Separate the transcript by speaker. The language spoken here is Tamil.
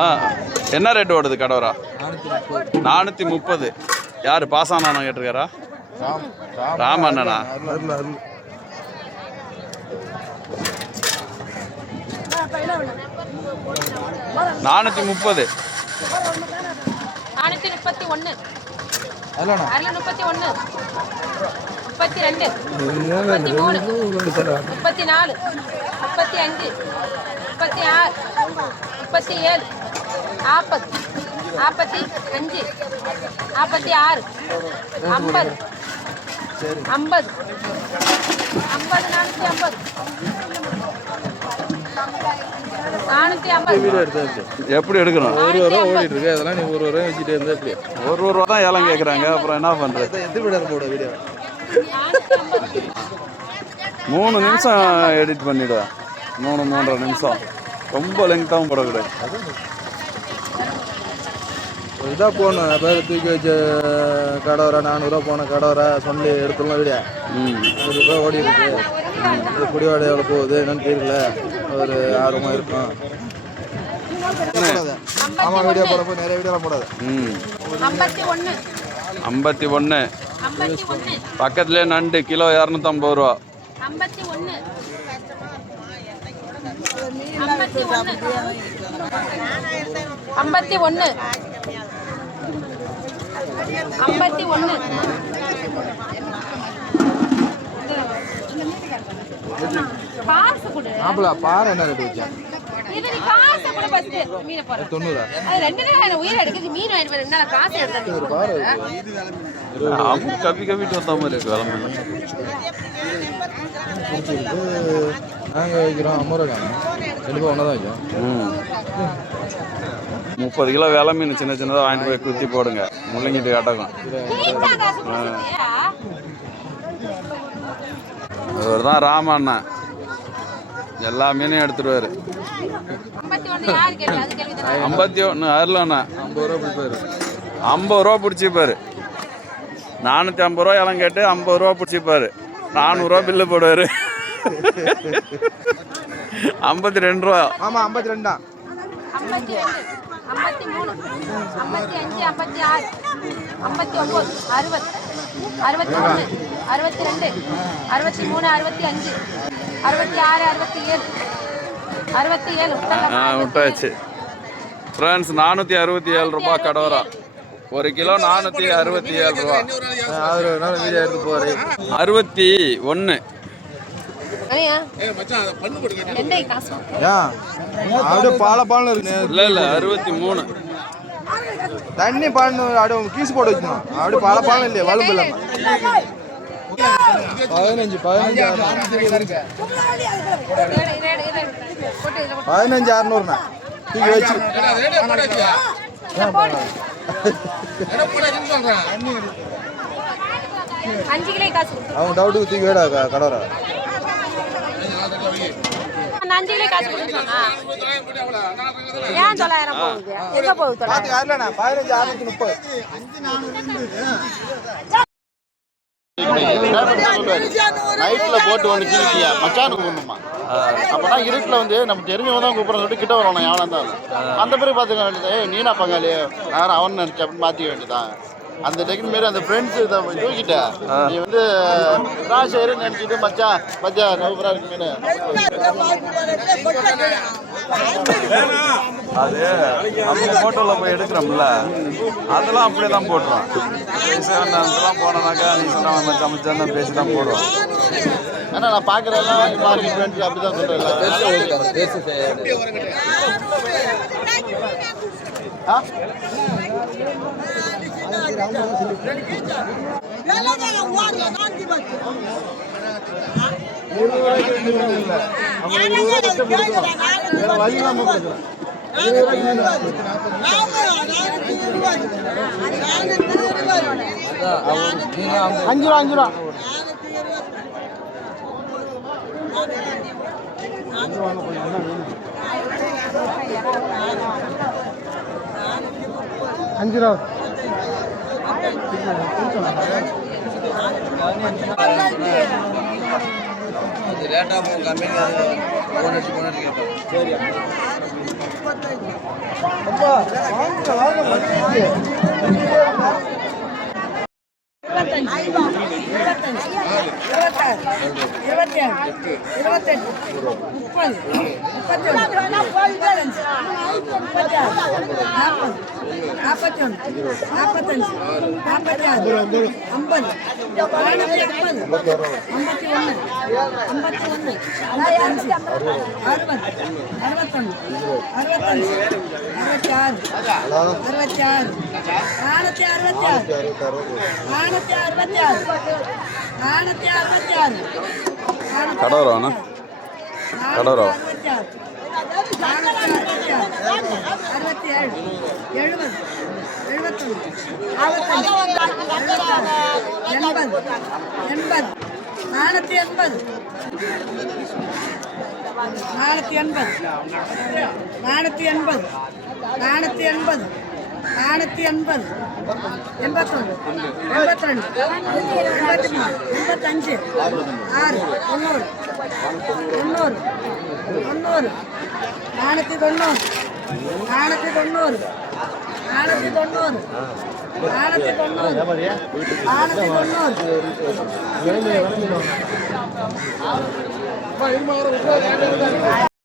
Speaker 1: ஆ என்ன ரேட் ஓடுது கடவரா? நானூற்றி முப்பது. யார் பாஸ் ஆனானா கேட்டிருக்காரா? ராம அண்ணனா? நானூற்றி முப்பது.
Speaker 2: நானூற்றி முப்பத்தி ஒன்று முப்பத்தி ஒன்று முப்பத்தி ரெண்டு. முப்பத்தி மூணு. முப்பத்தி நாலு. முப்பத்தி அஞ்சு. முப்பத்தி ஆறு. முப்பத்தி ஏழு. நாற்பது நாற்பத்தி அஞ்சு. நாற்பத்தி ஆறு. ஐம்பது. ஐம்பது. ஐம்பது நானூற்றி ஐம்பது.
Speaker 1: எப்படி? எடுக்கணும்?
Speaker 2: நானூற்றி ஐம்பது.
Speaker 3: ஓடிட்டு இருக்கு அதெல்லாம் நீ ஒரு ஒரு வச்சுட்டு இருந்தா எப்படி?
Speaker 1: ஒரு ஒரு ரூபா தான் ஏலம் கேட்குறாங்க அப்புறம் என்ன பண்ணுறது
Speaker 3: எது விட போட வீடியோ
Speaker 1: மூணு நிமிஷம் எடிட் பண்ணிவிடுவேன் மூணு மூன்றரை நிமிஷம். ரொம்ப லெங்க்த்தாகவும் போடக்கூடாது
Speaker 3: இதாக போகணும் பேர் தூக்கி வச்ச கடை வர நானூறுரூவா போன கடை வர சொல்லி எடுத்துடலாம் வீடியோ.
Speaker 1: ம்.
Speaker 3: நூறு ரூபாய் ஓடி இருக்கு. இது குடிவாடை எவ்வளோ போகுது என்னன்னு தெரியல. ஒரு ஆர்வமாக இருக்கும். ஆமாம் வீடியோ போட நிறைய வீடியோலாம் போடாது.
Speaker 2: ஐம்பத்தி ஒன்று
Speaker 1: பக்கத்துலேயே நண்டு கிலோ இரநூத்தம்பது ரூபா.
Speaker 2: ஐம்பத்தி ஒன்று. ஐம்பத்தி ஒன்று.
Speaker 3: மாப்பிள பாறை என்ன ரேட்
Speaker 1: அவங்க கப்பி கப்பிட்டு வந்த மாதிரி இருக்கு விளம்பரம்.
Speaker 3: நாங்கள் வைக்கிறோம் ஐம்பது ரூபா ரெண்டு ஒன்றா தான்
Speaker 1: முப்பது கிலோ வேலை மீன் சின்ன சின்னதாக வாங்கிட்டு போய் குத்தி போடுங்க. முள்ளங்கிட்டு காட்டக்கும்.
Speaker 2: நீ தான் காசு கொடுத்தியா
Speaker 1: இவர் தான் ராம அண்ணன். எல்லா மீனையும் எடுத்துருவாரு
Speaker 2: ஐம்பத்தி ஒன்று யாரு கேள்வி அது கேள்வி தானே
Speaker 1: ஐம்பத்தி ஒன்று அருள் அண்ணன்
Speaker 3: ஐம்பது ரூபா பிடிப்பாரு
Speaker 1: ஐம்பது ரூபா பிடிச்சிப்பாரு. நானூற்றி ஐம்பது ரூபா இளம் கேட்டு ஐம்பது ரூபா பிடிச்சிப்பாரு. நானூறுரூவா பில்லு போடுவார். ஐம்பத்தி ரெண்டு ரூபா
Speaker 3: ஆமாம் ஐம்பத்தி ரெண்டு தான்
Speaker 2: ஐம்பத்தி மூணு ஐம்பத்தி அஞ்சு ஐம்பத்தி ஆறு ஐம்பத்தி ஒம்பது அறுபது அறுபத்தி ஒன்று அறுபத்தி ரெண்டு அறுபத்தி மூணு அறுபத்தி அஞ்சு அறுபத்தி ஆறு அறுபத்தி ஏழு அறுபத்தி ஏழு
Speaker 1: ஆ விட்டாச்சு ஃப்ரெண்ட்ஸ் நானூற்றி அறுபத்தி ஏழு ரூபா கடவரா ஒரு கிலோ நானூற்றி அறுபத்தி ஏழு ரூபா அறுபத்தி ஒன்று
Speaker 3: அப்படியே பால பாலன்னு இருக்கு.
Speaker 1: இல்லை இல்லை அறுபத்தி மூணு
Speaker 3: தண்ணி பாலன்னு அப்படியே கீஸ் போட்டு வச்சுக்கணும். அப்படியே பால பாலம் இல்லையா வலும்பு இல்லாம. பதினஞ்சு பதினஞ்சு பதினஞ்சு அறுநூறுண்ணா. தூக்கி வச்சு. அவங்க டவுட்டுக்கு தூக்கி வேடா கடை வர
Speaker 2: அந்த அஞ்சு கிலோ காசு கொடுத்துருக்காங்க ஏன் தொள்ளாயிரம் போகுது? எங்க போகுது தொள்ளாயிரம்?
Speaker 3: பதினஞ்சு அறுநூத்தி முப்பது.
Speaker 4: நைட்ல போட்டு ஒன்று கிழிக்கியா? மச்சானு கூடணுமா அப்பனா இருட்டில் வந்து நம்ம தெரிஞ்சவங்க தான் கூப்பிட்றோம் சொல்லிட்டு கிட்ட வரணும் எவனா தான் அந்த பிறகு பார்த்துக்க வேண்டியது ஏய் நீனா பங்காளி? நான் அவன் நினச்சேன் அப்படின்னு மாற்றிக்க வேண்டியதான் அந்த டெக்னிக் மாரி அந்த ஃப்ரெண்ட்ஸ் இதை தூக்கிட்ட. நீ வந்து ராசேரு நினச்சிட்டு மச்சான் மச்சா நவுப்புறா இருக்கு மீன்
Speaker 1: அது நம்ம ஃபோட்டோவில் போய் எடுக்கிறோம்ல அதெல்லாம் அப்படியே தான் போட்டுருவோம் அதெல்லாம் போனோம்னாக்கா நீ சொன்ன மச்சான் மச்சான் தான் பேசி தான் போடுவோம்
Speaker 4: ஏன்னா நான் பார்க்குறதெல்லாம் மார்க்கெட் ஃப்ரெண்ட்ஸ் அப்படி தான் சொல்கிறேன் ஆ? அஞ்சு ரூபா அஞ்சு ரூபா
Speaker 3: அஞ்சு ரூபா
Speaker 5: லேட்டாக போகும் கம்பெனி ஃபோன் அடிச்சு ஃபோன் அடிச்சு கேட்பேன் இருபத்தெட்டு முப்பது முப்பத்தஞ்சு முப்பத்தாறு நாற்பது நாற்பத்தொன்று நாற்பத்தஞ்சு நாற்பத்தாறு ஐம்பது நானூற்றி ஐம்பது ஐம்பத்தி ஒன்று ஐம்பத்தி ஒன்று ஐம்பத்தஞ்சு அறுபது அறுபத்தொன்று அறுபத்தஞ்சு அறுபத்தி ஆறு. அறுபத்தி ஆறு நானூற்றி அறுபத்தி ஆறு நானூற்றி அறுபத்தி ஆறு. நானூற்றி அறுபத்தி ஆறு
Speaker 1: கடவுராண்ணா கடவுரா
Speaker 5: அறுபத்தி ஏழு எழுபது எழுபத்தொன்று எண்பது எண்பது நானூற்றி எண்பது நானூற்றி எண்பது நானூற்றி எண்பது நானூற்றி எண்பது நானூற்றி எண்பது எண்பத்தொன்று எண்பத்தி எண்பத்தி மூணு எண்பத்தஞ்சு ஆறு தொண்ணூறு தொண்ணூறு தொண்ணூறு நானூற்றி தொண்ணூறு நானூற்றி தொண்ணூறு நானூற்றி தொண்ணூறு நானூற்றி தொண்ணூறு நானூற்றி தொண்ணூறு